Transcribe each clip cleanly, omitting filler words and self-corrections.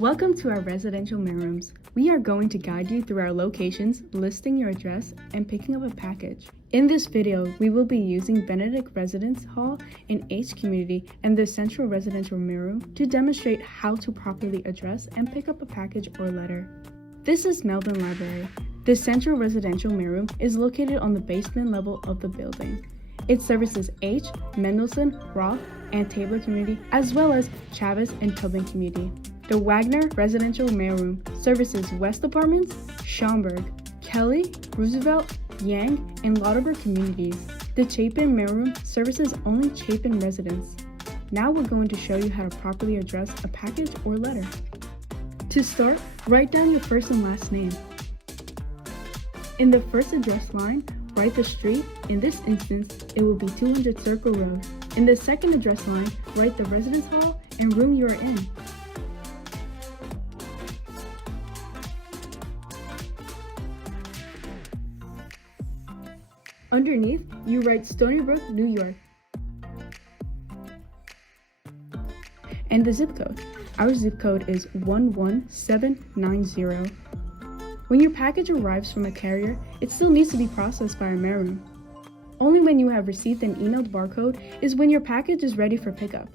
Welcome to our residential mailrooms. We are going to guide you through our locations, listing your address, and picking up a package. In this video, we will be using Benedict Residence Hall in H Community and the Central Residential Mailroom to demonstrate how to properly address and pick up a package or letter. This is Melvin Library. The Central Residential Mailroom is located on the basement level of the building. It services H, Mendelssohn, Roth, and Tabler Community, as well as Chavez and Tobin Community. The Wagner Residential Mailroom services West Apartments, Schaumburg, Kelly, Roosevelt, Yang, and Lauderberg communities. The Chapin Mailroom services only Chapin residents. Now we're going to show you how to properly address a package or letter. To start, write down your first and last name. In the first address line, write the street. In this instance, it will be 200 Circle Road. In the second address line, write the residence hall and room you are in. Underneath, you write Stony Brook, New York, and the zip code. Our zip code is 11790. When your package arrives from a carrier, it still needs to be processed by our mailroom. Only when you have received an emailed barcode is when your package is ready for pickup.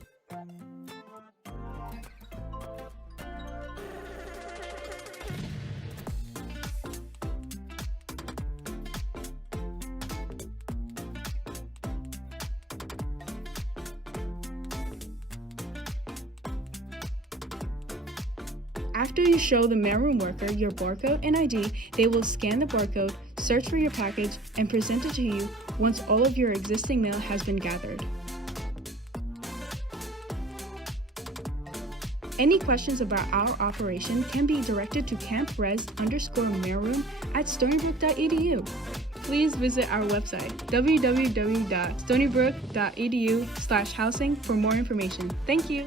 After you show the mailroom worker your barcode and ID, they will scan the barcode, search for your package, and present it to you once all of your existing mail has been gathered. Any questions about our operation can be directed to campresmailroom@stonybrook.edu. Please visit our website, www.stonybrook.edu/housing for more information. Thank you.